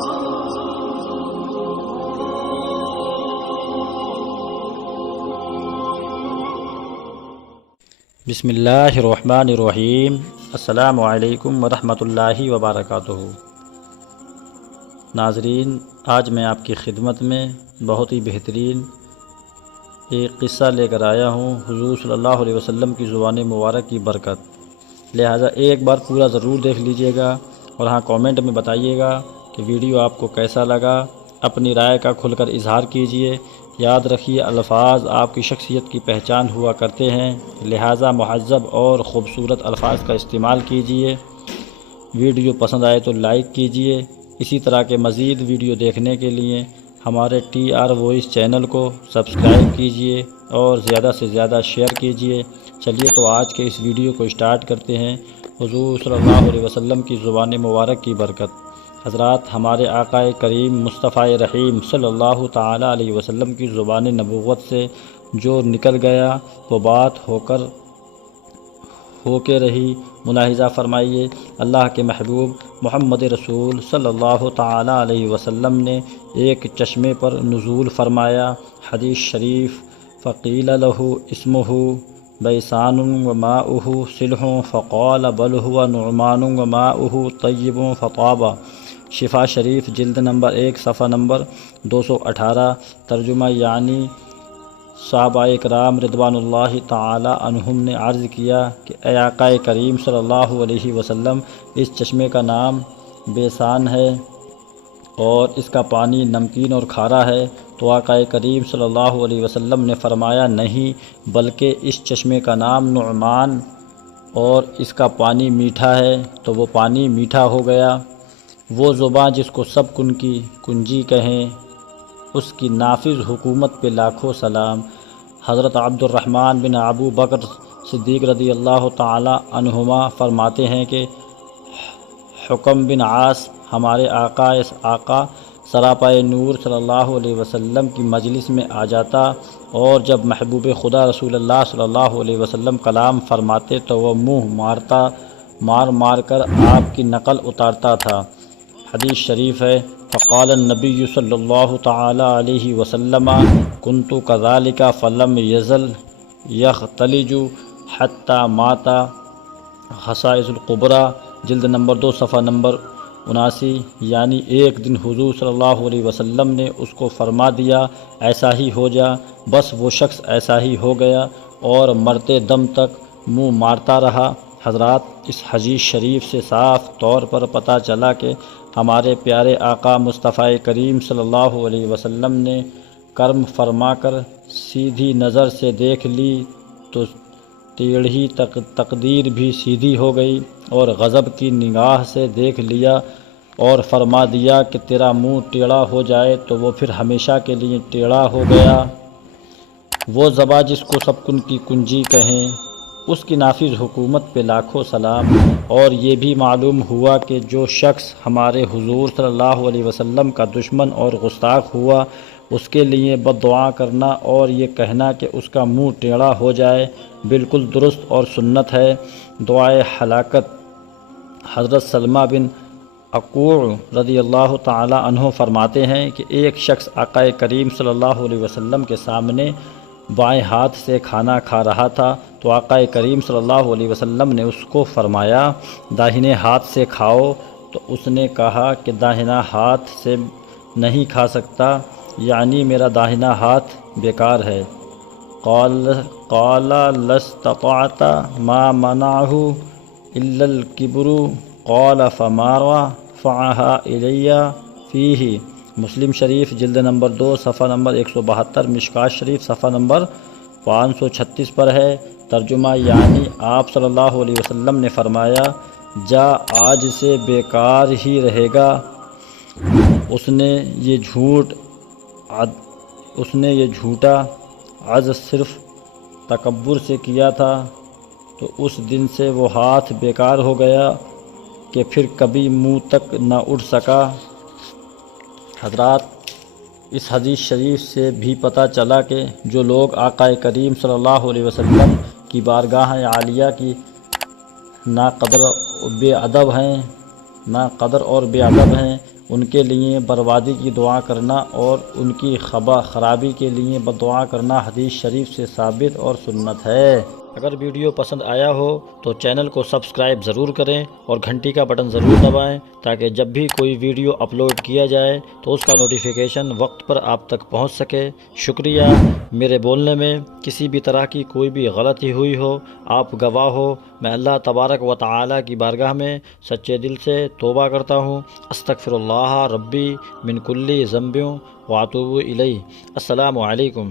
بسم اللہ الرحمن الرحیم۔ السلام علیکم ورحمۃ اللہ وبرکاتہ۔ ناظرین، آج میں آپ کی خدمت میں بہت ہی بہترین ایک قصہ لے کر آیا ہوں حضور صلی اللہ علیہ وسلم کی زبان مبارک کی برکت، لہٰذا ایک بار پورا ضرور دیکھ لیجئے گا اور ہاں کامنٹ میں بتائیے گا کہ ویڈیو آپ کو کیسا لگا۔ اپنی رائے کا کھل کر اظہار کیجئے۔ یاد رکھیے، الفاظ آپ کی شخصیت کی پہچان ہوا کرتے ہیں، لہٰذا مہذب اور خوبصورت الفاظ کا استعمال کیجئے۔ ویڈیو پسند آئے تو لائک کیجئے۔ اسی طرح کے مزید ویڈیو دیکھنے کے لیے ہمارے TR وائس چینل کو سبسکرائب کیجئے اور زیادہ سے زیادہ شیئر کیجئے۔ چلیے تو آج کے اس ویڈیو کو سٹارٹ کرتے ہیں۔ حضور صلی اللہ علیہ وسلم کی زبان مبارک کی برکت۔ حضرات، ہمارے آقا کریم مصطفیٰ رحیم صلی اللہ تعالیٰ علیہ وسلم کی زبان نبوت سے جو نکل گیا وہ بات ہو کے رہی۔ ملاحظہ فرمائیے، اللہ کے محبوب محمد رسول صلی اللہ تعالیٰ علیہ وسلم نے ایک چشمے پر نزول فرمایا۔ حدیث شریف، فقیل لہ اسمہ بیسان وماؤہ صلح فقال بل هو نعمان وماؤہ طیب فطاب۔ شفا شریف جلد نمبر 1 صفحہ نمبر 218۔ ترجمہ یعنی صحابہ کرام رضوان اللہ تعالی عنہم نے عرض کیا کہ اے آقا کریم صلی اللہ علیہ وسلم، اس چشمے کا نام بیسان ہے اور اس کا پانی نمکین اور کھارا ہے۔ تو آقا کریم صلی اللہ علیہ وسلم نے فرمایا، نہیں، بلکہ اس چشمے کا نام نعمان اور اس کا پانی میٹھا ہے۔ تو وہ پانی میٹھا ہو گیا۔ وہ زباں جس کو سب کن کی کنجی کہیں، اس کی نافذ حکومت پہ لاکھوں سلام۔ حضرت عبد الرحمن بن ابو بکر صدیق رضی اللہ تعالی عنہما فرماتے ہیں کہ حکم بن عاص ہمارے آقا سراپائے نور صلی اللہ علیہ وسلم کی مجلس میں آ جاتا، اور جب محبوب خدا رسول اللہ صلی اللہ علیہ وسلم کلام فرماتے تو وہ منہ مار کر آپ کی نقل اتارتا تھا۔ حدیث شریف ہے، فقال النبی صلی اللہ تعالی علیہ وسلم کنت کذالک فلم یزل یختلج حتی مات۔ خصائص القبریٰ جلد نمبر 2 صفحہ نمبر 79۔ یعنی ایک دن حضور صلی اللہ علیہ وسلم نے اس کو فرما دیا ایسا ہی ہو جا، بس وہ شخص ایسا ہی ہو گیا اور مرتے دم تک منہ مارتا رہا۔ حضرات، اس حدیث شریف سے صاف طور پر پتہ چلا کہ ہمارے پیارے آقا مصطفیٰ کریم صلی اللہ علیہ وسلم نے کرم فرما کر سیدھی نظر سے دیکھ لی تو ٹیڑھی تقدیر بھی سیدھی ہو گئی، اور غضب کی نگاہ سے دیکھ لیا اور فرما دیا کہ تیرا منہ ٹیڑھا ہو جائے، تو وہ پھر ہمیشہ کے لیے ٹیڑھا ہو گیا۔ وہ زباں جس کو سب کن کی کنجی کہیں، اس کی نافذ حکومت پہ لاکھوں سلام۔ اور یہ بھی معلوم ہوا کہ جو شخص ہمارے حضور صلی اللہ علیہ وسلم کا دشمن اور گستاخ ہوا، اس کے لیے بد دعا کرنا اور یہ کہنا کہ اس کا منہ ٹیڑھا ہو جائے بالکل درست اور سنت ہے۔ دعائے ہلاکت۔ حضرت سلمہ بن اکوع رضی اللہ تعالی عنہ فرماتے ہیں کہ ایک شخص آقا کریم صلی اللہ علیہ وسلم کے سامنے بائیں ہاتھ سے کھانا کھا رہا تھا، تو آقا کریم صلی اللہ علیہ وسلم نے اس کو فرمایا داہنے ہاتھ سے کھاؤ، تو اس نے کہا کہ داہنا ہاتھ سے نہیں کھا سکتا، یعنی میرا داہنا ہاتھ بیکار ہے۔ قال لاستطعت ما منعه الا الكبر قال فما رفعها الی فیہ۔ مسلم شریف جلد نمبر 2 صفحہ نمبر 172، مشکوٰۃ شریف صفحہ نمبر 536 پر ہے۔ ترجمہ یعنی آپ صلی اللہ علیہ وسلم نے فرمایا، جا آج سے بیکار ہی رہے گا۔ اس نے یہ جھوٹا عز صرف تکبر سے کیا تھا، تو اس دن سے وہ ہاتھ بیکار ہو گیا کہ پھر کبھی منہ تک نہ اٹھ سکا۔ حضرات، اس حدیث شریف سے بھی پتہ چلا کہ جو لوگ آقا کریم صلی اللہ علیہ وسلم کی بارگاہ عالیہ کی ناقدر اور بے ادب ہیں، ان کے لیے بربادی کی دعا کرنا اور ان کی خرابی کے لیے بددعا کرنا حدیث شریف سے ثابت اور سنت ہے۔ اگر ویڈیو پسند آیا ہو تو چینل کو سبسکرائب ضرور کریں اور گھنٹی کا بٹن ضرور دبائیں تاکہ جب بھی کوئی ویڈیو اپلوڈ کیا جائے تو اس کا نوٹیفیکیشن وقت پر آپ تک پہنچ سکے۔ شکریہ۔ میرے بولنے میں کسی بھی طرح کی کوئی بھی غلطی ہوئی ہو، آپ گواہ ہو، میں اللہ تبارک و تعالیٰ کی بارگاہ میں سچے دل سے توبہ کرتا ہوں۔ استغفر اللہ ربی من کل ذنب واتوب الیہ۔ السلام علیکم۔